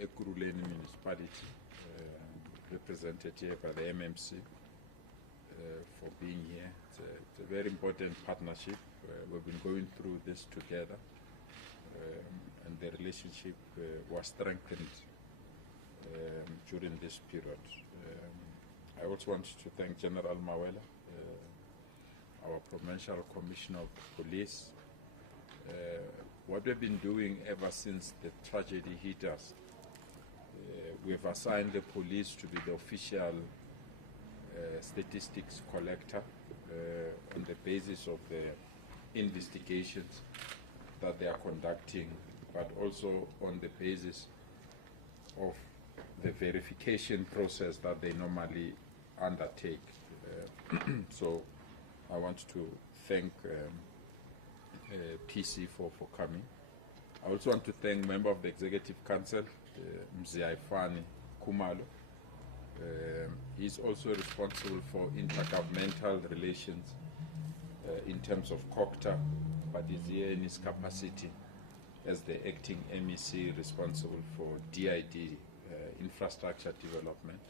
Ekurhuleni municipality, represented here by the MMC, for being here. It's a very important partnership. We've been going through this together, and the relationship was strengthened during this period. I also want to thank General Mawela, our Provincial Commissioner of Police. What we've been doing ever since the tragedy hit us, we've assigned the police to be the official statistics collector on the basis of the investigations that they are conducting, but also on the basis of the verification process that they normally undertake. So I want to thank PC for coming. I also want to thank member of the Executive Council, Mziaifani Kumalo. He's also responsible for intergovernmental relations in terms of COCTA, but is here in his capacity as the acting MEC responsible for DID, infrastructure development.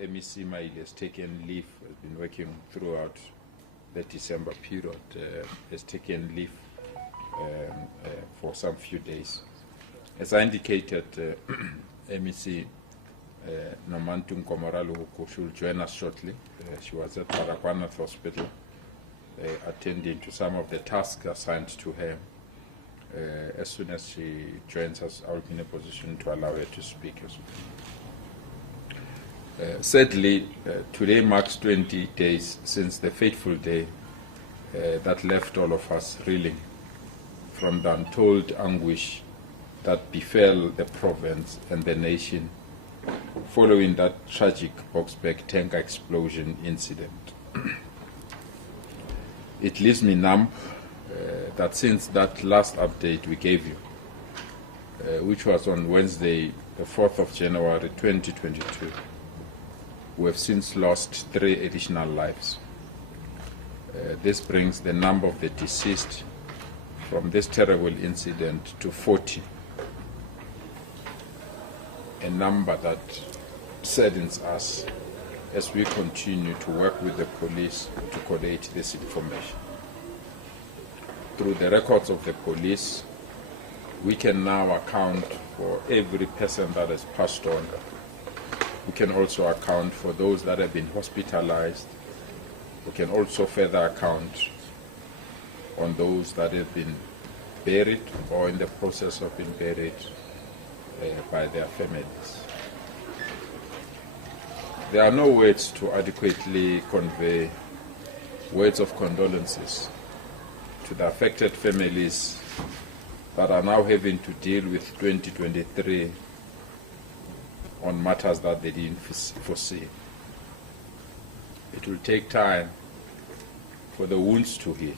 MEC Maile has taken leave, has been working throughout the December period, has taken leave for some few days. As I indicated, MEC Nomantu Nkomoralo will join us shortly. She was at Baragwanath Hospital attending to some of the tasks assigned to her. As soon as she joins us, I will be in a position to allow her to speak as well. Sadly, today marks 20 days since the fateful day that left all of us reeling from the untold anguish that befell the province and the nation following that tragic Boksburg tanker explosion incident. It leaves me numb that since that last update we gave you, which was on Wednesday, the 4th of January 2022, we have since lost 3 additional lives. This brings the number of the deceased from this terrible incident to 40, a number that saddens us as we continue to work with the police to collate this information. Through the records of the police, we can now account for every person that has passed on. We can also account for those that have been hospitalized. We can also further account on those that have been buried or in the process of being buried by their families. There are no words to adequately convey words of condolences to the affected families that are now having to deal with 2023 on matters that they didn't foresee. It will take time for the wounds to heal.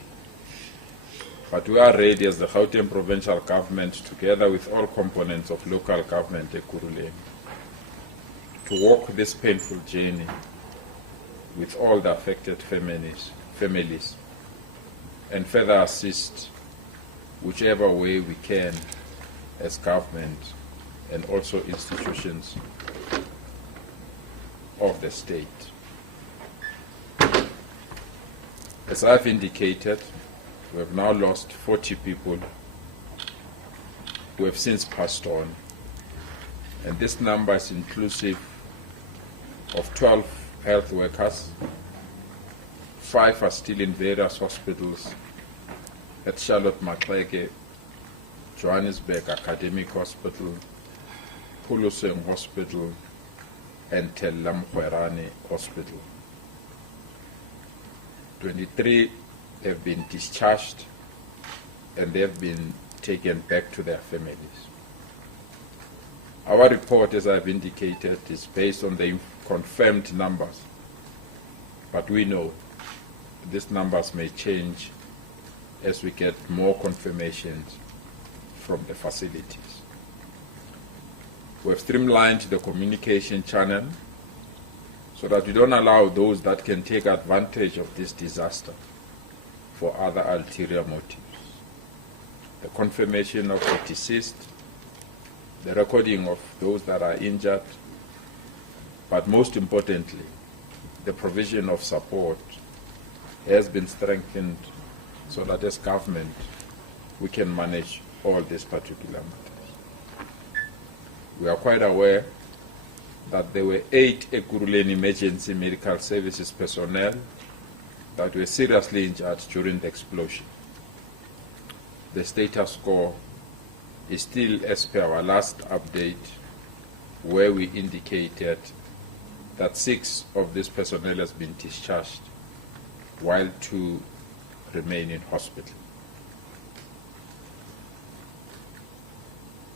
But we are ready as the Gauteng provincial government, together with all components of local government, Ekurhuleni, to walk this painful journey with all the affected families, and further assist whichever way we can as government and also institutions of the state. As I've indicated, we have now lost 40 people who have since passed on, and this number is inclusive of 12 health workers. 5 are still in various hospitals at Charlotte Maxeke, Johannesburg Academic Hospital, Puluseng Hospital, and Telamkhwerane Hospital. 23 have been discharged and they have been taken back to their families. Our report, as I've indicated, is based on the confirmed numbers, but we know these numbers may change as we get more confirmations from the facilities. We have streamlined the communication channel so that we don't allow those that can take advantage of this disaster for other ulterior motives. The confirmation of the deceased the recording of those that are injured, but most importantly, the provision of support has been strengthened so that as government we can manage all these particular matters. We are quite aware that there were 8 Ekurhuleni emergency medical services personnel that were seriously injured during the explosion. The status quo is still as per our last update, where we indicated that 6 of this personnel has been discharged, while 2 remain in hospital.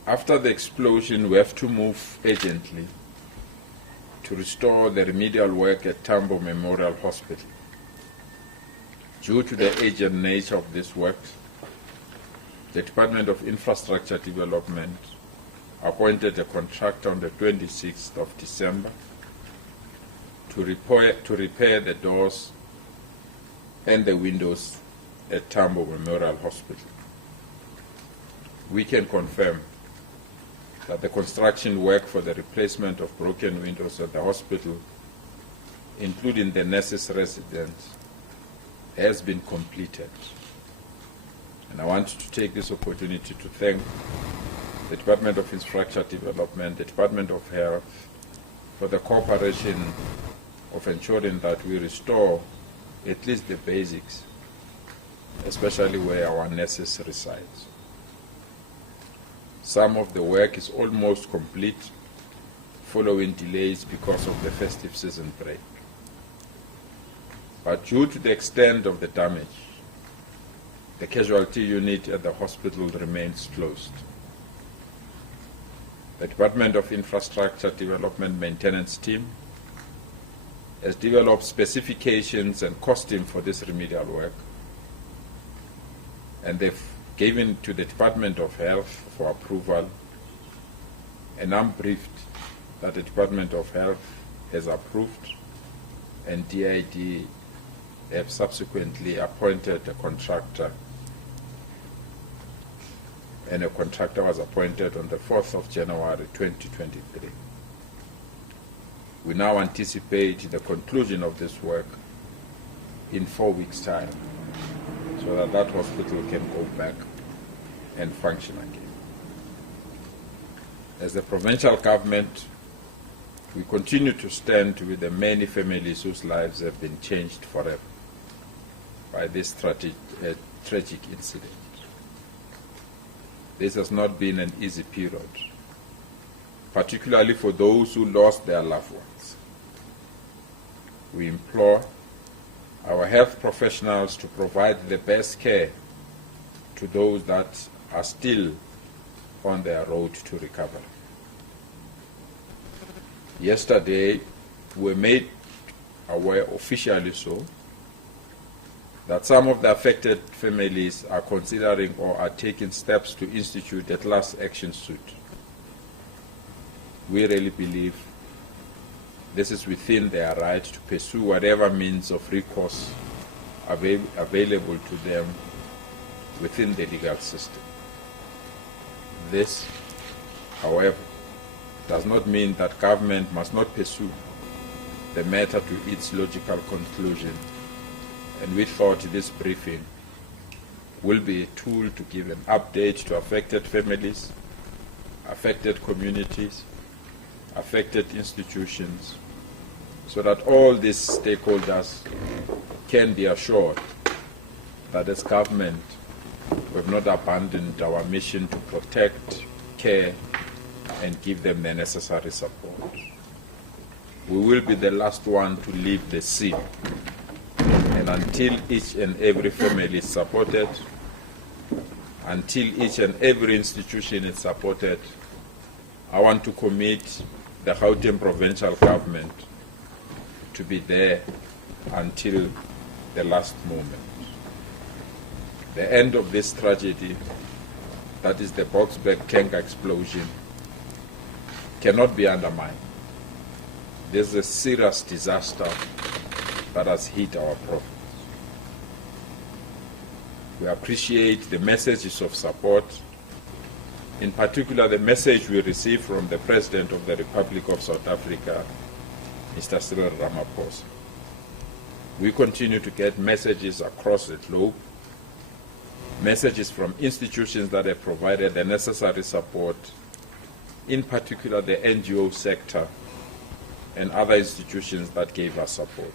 After the explosion, we have to move urgently to restore the remedial work at Tambo Memorial Hospital. Due to the urgent nature of this work, the Department of Infrastructure Development appointed a contractor on the 26th of December to repair the doors and the windows at Tambo Memorial Hospital. We can confirm that the construction work for the replacement of broken windows at the hospital, including the nurses' residence, has been completed. And I want to take this opportunity to thank the Department of Infrastructure Development, the Department of Health, for the cooperation of ensuring that we restore at least the basics, especially where our nurses reside. Some of the work is almost complete following delays because of the festive season break. But due to the extent of the damage, the casualty unit at the hospital remains closed. The Department of Infrastructure Development Maintenance team has developed specifications and costing for this remedial work, and they've given to the Department of Health for approval, and I'm briefed that the Department of Health has approved, and DID have subsequently appointed a contractor, and a contractor was appointed on the 4th of January 2023. We now anticipate the conclusion of this work in 4 weeks' time, so that that hospital can go back and function again. As the provincial government, we continue to stand with the many families whose lives have been changed forever by this tragic incident. This has not been an easy period, particularly for those who lost their loved ones. We implore our health professionals to provide the best care to those that are still on their road to recovery. Yesterday, we made aware, officially so, that some of the affected families are considering or are taking steps to institute a class action suit. We really believe this is within their right to pursue whatever means of recourse available to them within the legal system. This, however, does not mean that government must not pursue the matter to its logical conclusion, and we thought this briefing will be a tool to give an update to affected families, affected communities, affected institutions, so that all these stakeholders can be assured that as government we have not abandoned our mission to protect, care, and give them the necessary support. We will be the last one to leave the scene, and until each and every family is supported, until each and every institution is supported, I want to commit the Gauteng provincial government to be there until the last moment. The end of this tragedy, that is the Boksburg tanker explosion, cannot be undermined. This is a serious disaster that has hit our province. We appreciate the messages of support in particular the message we received from the President of the Republic of South Africa, Mr. Cyril Ramaphosa. We continue to get messages across the globe, messages from institutions that have provided the necessary support, in particular the NGO sector and other institutions that gave us support.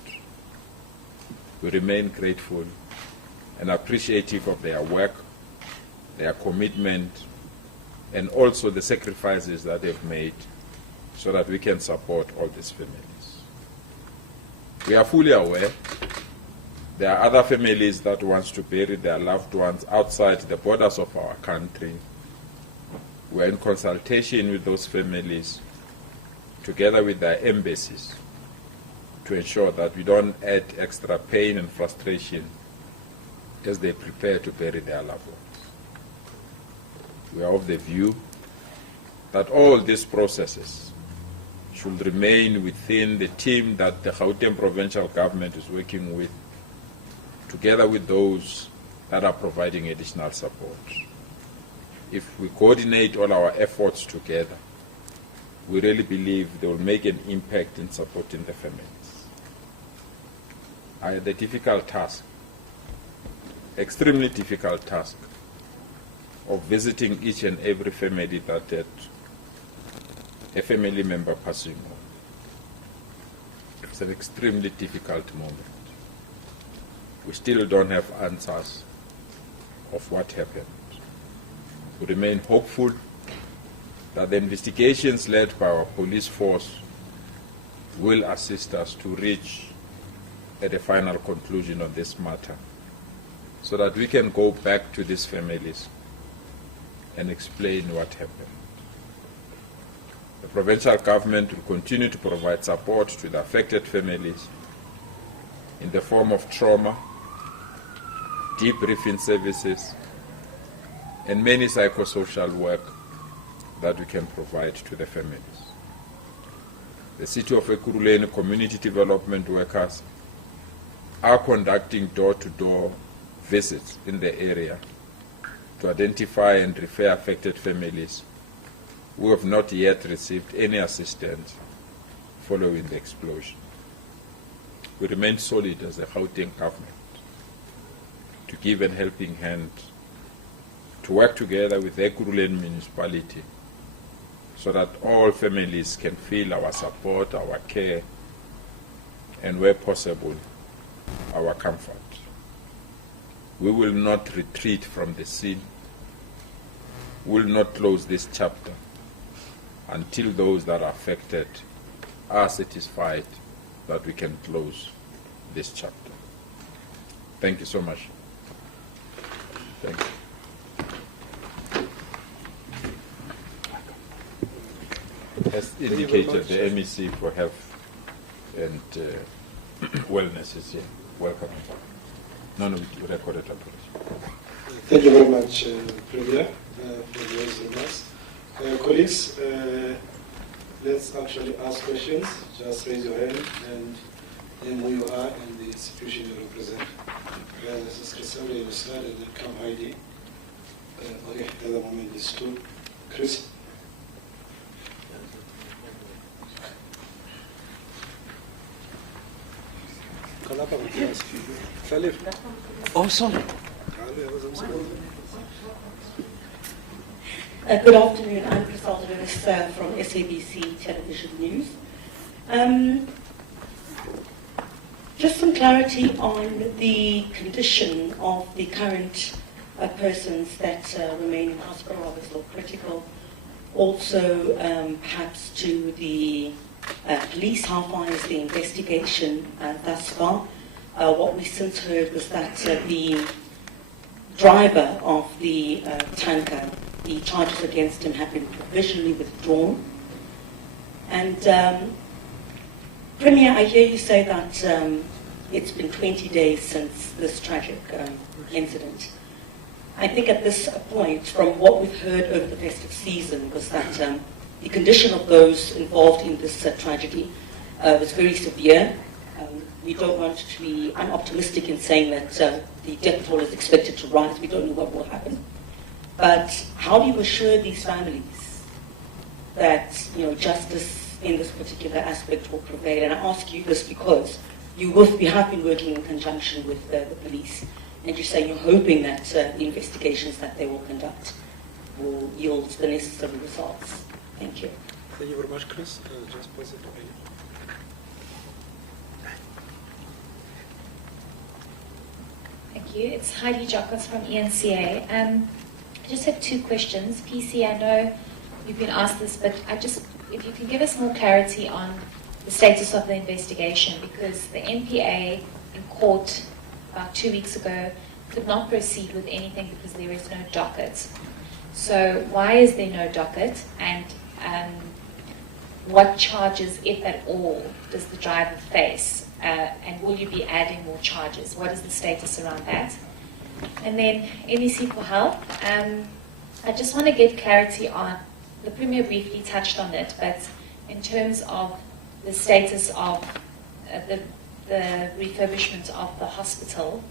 We remain grateful and appreciative of their work, their commitment, and also the sacrifices that they've made so that we can support all these families. We are fully aware there are other families that want to bury their loved ones outside the borders of our country. We are in consultation with those families, together with their embassies, to ensure that we don't add extra pain and frustration as they prepare to bury their loved ones. We are of the view that all these processes should remain within the team that the Gauteng provincial government is working with, together with those that are providing additional support. If we coordinate all our efforts together, we really believe they will make an impact in supporting the families. I had a difficult task, extremely difficult task, of visiting each and every family that had a family member passing on. It was an extremely difficult moment. We still don't have answers of what happened. We remain hopeful that the investigations led by our police force will assist us to reach at a final conclusion on this matter, so that we can go back to these families and explain what happened. The provincial government will continue to provide support to the affected families in the form of trauma, debriefing services, and many psychosocial work that we can provide to the families. The City of Ekurhuleni community development workers are conducting door-to-door visits in the area to identify and refer affected families who have not yet received any assistance following the explosion. We remain solid as a Gauteng government to give a helping hand, to work together with the Ekurhuleni municipality so that all families can feel our support, our care, and where possible, our comfort. We will not retreat from the scene. We will not close this chapter until those that are affected are satisfied that we can close this chapter. Thank you so much. Thank you. As indicated, the MEC for Health and Wellness is here. Welcome. No, we recorded apology. Thank you very much, Premier, for those remarks. Colleagues, let's actually ask questions. Just raise your hand and name who you are and the institution you represent. This is Christelle, you start, and then come Heidi. Okay, at the moment is two. Chris? Oh, sorry. Good afternoon. I'm Christelle from SABC Television News. Just some clarity on the condition of the current persons that remain in hospital, obviously critical. Also, perhaps to the police, how far is the investigation thus far? What we since heard was that the driver of the tanker, the charges against him have been provisionally withdrawn. And Premier, I hear you say that it's been 20 days since this tragic incident. I think at this point, from what we've heard over the festive season, was that the condition of those involved in this tragedy was very severe. We don't want to be unoptimistic in saying that the death toll is expected to rise. We don't know what will happen. But how do you assure these families that justice in this particular aspect will prevail? And I ask you this because you have been working in conjunction with the police, and you say you're hoping that the investigations that they will conduct will yield the necessary results. Thank you. Thank you very much, Chris. Just pause it. Thank you. It's Heidi Jacobs from ENCA. I just have two questions. PC, I know you've been asked this, but if you can give us more clarity on the status of the investigation, because the NPA in court about 2 weeks ago could not proceed with anything because there is no docket. So why is there no docket, and what charges, if at all, does the driver face? And will you be adding more charges? What is the status around that? And then NEC for Help. I just want to get clarity on, the Premier briefly touched on it, but in terms of the status of the refurbishment of the hospital.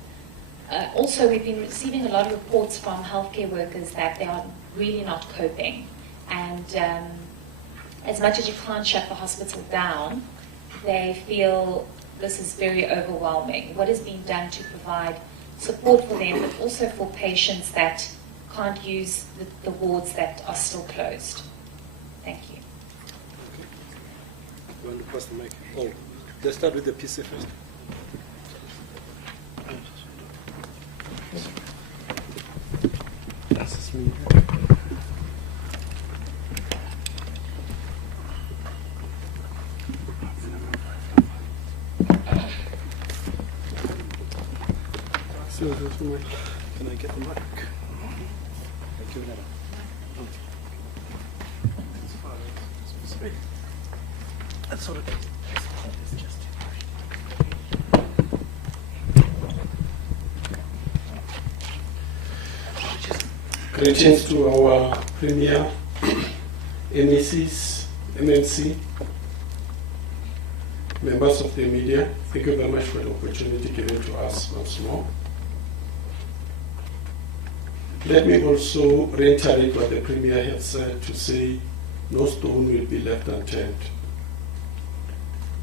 Also, we've been receiving a lot of reports from healthcare workers that they are really not coping. And as much as you can't shut the hospital down, they feel this is very overwhelming. What is being done to provide support for them, but also for patients that can't use the wards that are still closed? Thank you. Okay. You want to pass the mic? Oh, let's start with the PC first. That's me. Can I get the mic? Thank you, Nana. That's all it is. Greetings to our Premier, MECs, MMC, members of the media. Thank you very much for the opportunity given to us once more. Let me also reiterate what the Premier has said, to say no stone will be left unturned.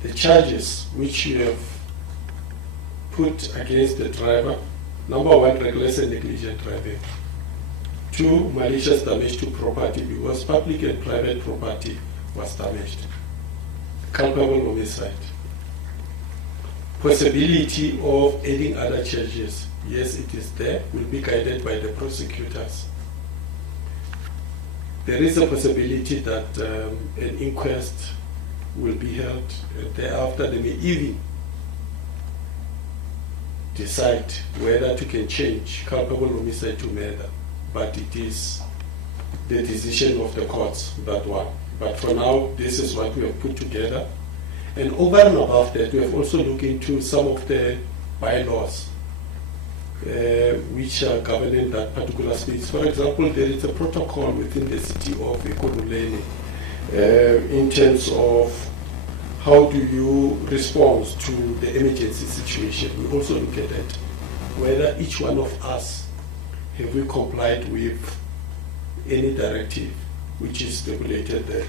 The charges which you have put against the driver, number one, reckless and negligent driving. 2, malicious damage to property, because public and private property was damaged. Culpable homicide. Possibility of adding other charges. Yes, it is there, will be guided by the prosecutors. There is a possibility that an inquest will be held. Thereafter, they may even decide whether to can change culpable homicide to murder. But it is the decision of the courts, that one. But for now, this is what we have put together. And over and above that, we have also looked into some of the bylaws which are governing that particular space. For example, there is a protocol within the city of Ekurhuleni in terms of how do you respond to the emergency situation. We also look at that, whether each one of us have we complied with any directive which is stipulated there.